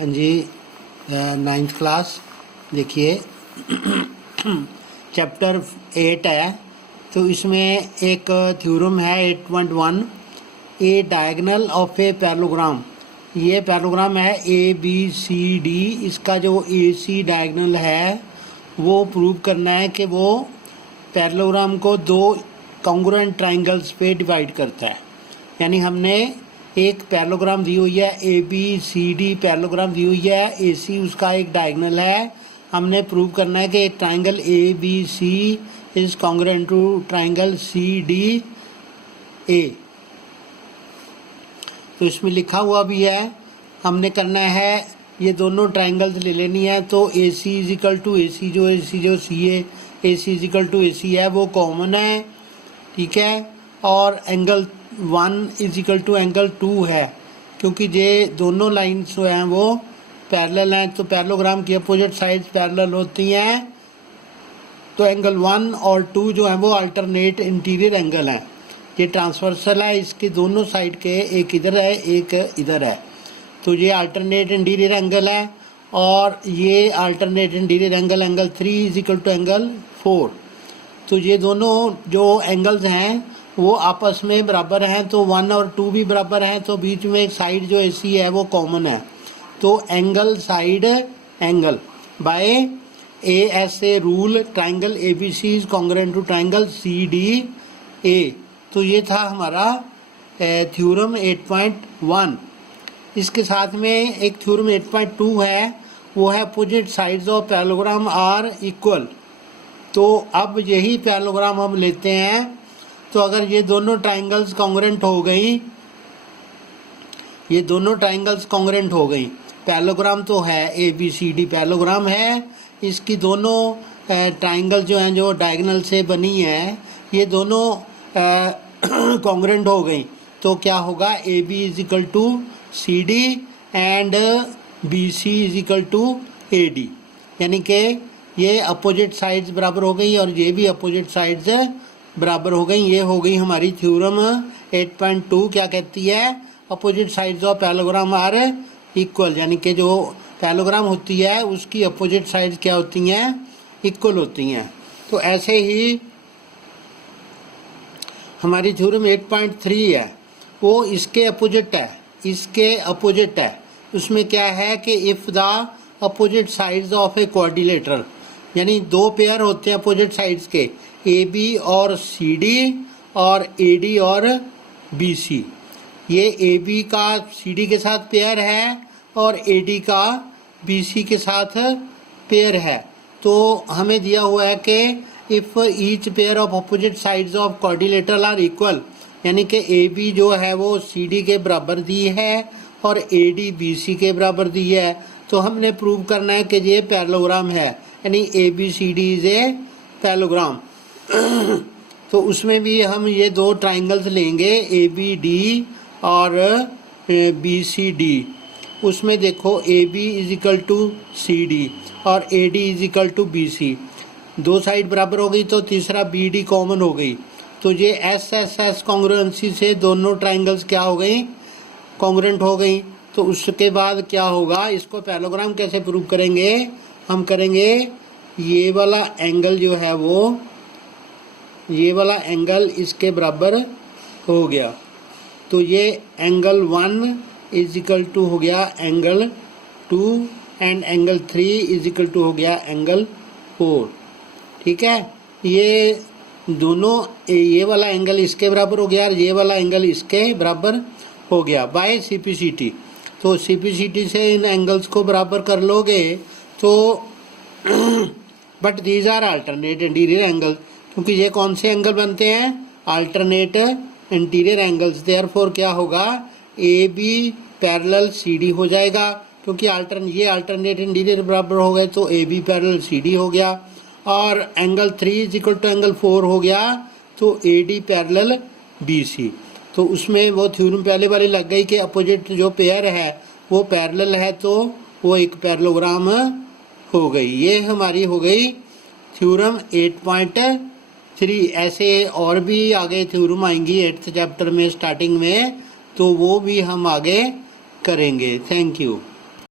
हाँ जी, 9th class देखिए chapter 8 है। तो इसमें एक थ्योरम है 8.1, ए डायगोनल ऑफ ए पैरेललोग्राम। ये पैरेललोग्राम है ABCD। इसका जो AC डायगोनल है वो प्रूव करना है कि वो पैरेललोग्राम को दो कॉन्ग्रुएंट ट्राइंगल्स पे डिवाइड करता है। यानी हमने एक पैरेललोग्राम दी हुई है, ABCD पैरेललोग्राम दी हुई है, AC उसका एक डायगोनल है। हमने प्रूव करना है कि एक triangle ABC is congruent to triangle CDA। तो इसमें लिखा हुआ भी है, हमने करना है ये दोनों ट्राइंगल्स ले लेनी है। तो AC is equal to AC जो CA, AC is equal to AC है वो कॉमन है, ठीक है। और angle 1 is equal to angle 2 है, क्योंकि ये दोनों लाइन्स जो हैं वो पैरेलल हैं। तो पैरेललोग्राम की अपोजिट साइड्स पैरेलल होती हैं। तो एंगल 1 और 2 जो हैं वो अल्टरनेट इंटीरियर एंगल हैं। ये ट्रांसवर्सल है, इसके दोनों साइड के एक इधर है एक इधर है। तो ये अल्टरनेट इंटीरियर एंगल है। और ये alternate interior angle angle 3 is equal to angle 4। तो ये दोनों जो एंगल्स हैं वो आपस में बराबर हैं। तो 1 और 2 भी बराबर हैं। तो बीच में एक साइड जो AC है वो कॉमन है। तो angle side angle by ASA rule triangle ABC is congruent to triangle CDA। तो ये था हमारा थ्योरम 8.1। इसके साथ में एक थ्योरम 8.2 है, वो है opposite sides of parallelogram are equal. तो अब यही पैरेललोग्राम हम लेते हैं। तो अगर ये दोनों ट्राइंगल्स कॉन्ग्रुएंट हो गई, ये दोनों ट्राइंगल्स कॉन्ग्रुएंट हो गई, पैरेललोग्राम तो है ABCD पैरेललोग्राम है, इसकी दोनों ट्राइंगल जो हैं जो डायगोनल से बनी है ये दोनों कॉन्ग्रुएंट हो गई। तो क्या होगा, AB is equal to CD and BC is equal to AD। यानी कि ये अपोजिट साइड्स बराबर हो गई और ये भी अपोजिट साइड्स बराबर हो गई। ये हो गई हमारी थ्योरम 8.2। क्या कहती है, opposite sides of parallelogram are equal. यानी कि जो पैरेललोग्राम होती है उसकी अपोजिट साइड्स क्या होती हैं, इक्वल होती हैं। तो ऐसे ही हमारी थ्योरम 8.3 है, वो इसके अपोजिट है, इसके अपोजिट है। उसमें क्या है कि if the opposite sides of a quadrilateral, यानी दो पेयर होते हैं अपोजिट साइड्स के, AB और CD और AD और BC। ये AB का CD के साथ पेयर है और AD का BC के साथ पेयर है। तो हमें दिया हुआ है कि if each pair of opposite sides of quadrilateral are equal, यानी कि AB जो है वो CD के बराबर दी है और AD BC के बराबर दी है। तो हमने प्रूव करना है कि ये पैरेललोग्राम है, यानी ABCD इज ए पैरेललोग्राम। तो उसमें भी हम ये दो ट्राइंगल्स लेंगे, ABD और BCD। उसमें देखो AB is equal to CD और AD is equal to BC। दो साइड बराबर हो गई तो तीसरा BD कॉमन हो गई। तो ये SSS कॉन्ग्रुएंसी से दोनों ट्राइंगल्स क्या हो गई, कॉन्ग्रुएंट हो गई। तो उसके बाद क्या होगा, इसको पैरेललोग्राम कैसे प्रूव करेंगे, हम करेंगे ये वाला एंगल जो है वो, ये वाला एंगल इसके बराबर हो गया। तो ये एंगल 1 इज इक्वल टू हो गया angle 2 and angle 3 is equal to हो गया एंगल 4, ठीक है। ये दोनों, ये वाला एंगल इसके बराबर हो गया और ये वाला एंगल इसके बराबर हो गया बाय CPCT। तो CPCT से इन एंगल्स को बराबर कर लोगे तो but these are alternate interior angle, क्योंकि ये कौन से एंगल बनते हैं, अल्टरनेट इंटीरियर एंगल्स। देयरफॉर क्या होगा, AB पैरेलल CD हो जाएगा, क्योंकि ये अल्टरनेट इंटीरियर बराबर हो गए तो AB पैरेलल CD हो गया। और angle 3 is equal to angle 4 हो गया तो AD पैरेलल BC। तो उसमें वो थ्योरम पहले वाली लग गई कि अपोजिट जो पेयर है वो पैरेलल है तो वो एक पैरेललोग्राम हो गई। ये हमारी हो गई थ्योरम 8.3। ऐसे और भी आगे थ्योरम आएंगी 8th चैप्टर में स्टार्टिंग में, तो वो भी हम आगे करेंगे। Thank you.